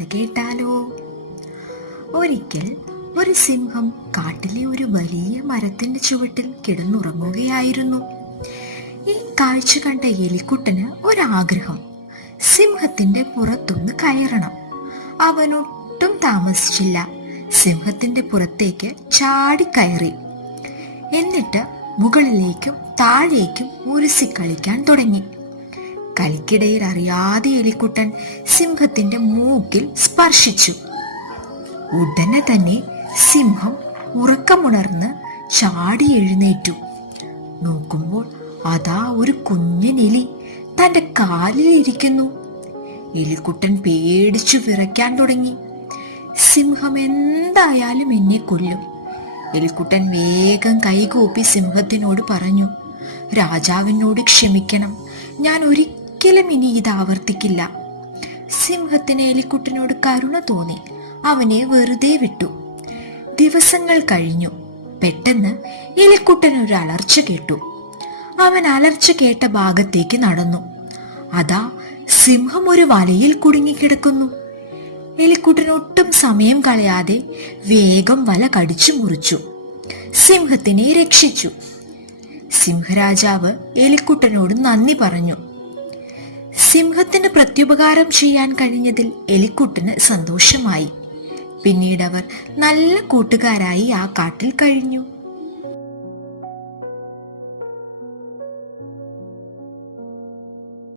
കഥ കേട്ടാലോ? ഒരിക്കൽ ഒരു സിംഹം കാട്ടിലെ ഒരു വലിയ മരത്തിന്റെ ചുവട്ടിൽ കിടന്നുറങ്ങുകയായിരുന്നു. ഈ കാഴ്ച കണ്ട എലിക്കുട്ടന് ഒരാഗ്രഹം, സിംഹത്തിന്റെ പുറത്തൊന്ന് കയറണം. അവനൊട്ടും താമസിച്ചില്ല, സിംഹത്തിന്റെ പുറത്തേക്ക് ചാടിക്കയറി. എന്നിട്ട് മുകളിലേക്കും താഴേക്കും ഉരസിക്കളിക്കാൻ തുടങ്ങി. കളിക്കിടയിൽ അറിയാതെ എലിക്കുട്ടൻ സിംഹത്തിന്റെ മൂക്കിൽ സ്പർശിച്ചു. ഉടനെ തന്നെ സിംഹം ഉറക്കമുണർന്ന് ചാടി എഴുന്നേറ്റു. നോക്കുമ്പോൾ അതാ ഒരു കുഞ്ഞനെലി തന്റെ കാലിലിരിക്കുന്നു. എലിക്കുട്ടൻ പേടിച്ചു വിറയ്ക്കാൻ തുടങ്ങി. സിംഹം എന്തായാലും എന്നെ കൊല്ലും. എലിക്കുട്ടൻ വേഗം കൈകൂപ്പി സിംഹത്തിനോട് പറഞ്ഞു, രാജാവിനോട് ക്ഷമിക്കണം, ഞാൻ ഒരിക്കലും ഇനി ഇത് ആവർത്തിക്കില്ല. സിംഹത്തിന് എലിക്കുട്ടനോട് കരുണ തോന്നി. അവനെ വെറുതെ വിട്ടു. ദിവസങ്ങൾ കഴിഞ്ഞു. പെട്ടെന്ന് എലിക്കുട്ടൻ ഒരു അലർച്ച കേട്ടു. അവൻ അലർച്ച കേട്ട ഭാഗത്തേക്ക് നടന്നു. അതാ സിംഹം ഒരു വലയിൽ കുടുങ്ങിക്കിടക്കുന്നു. എലിക്കുട്ടൻ ഒട്ടും സമയം കളയാതെ വേഗം വല കടിച്ചു മുറിച്ചു സിംഹത്തിനെ രക്ഷിച്ചു. സിംഹരാജാവ് എലിക്കുട്ടനോട് നന്ദി പറഞ്ഞു. സിംഹത്തിന് പ്രത്യുപകാരം ചെയ്യാൻ കഴിഞ്ഞതിൽ എലിക്കുട്ടന് സന്തോഷമായി. പിന്നീട് അവർ നല്ല കൂട്ടുകാരായി ആ കാട്ടിൽ കഴിഞ്ഞു.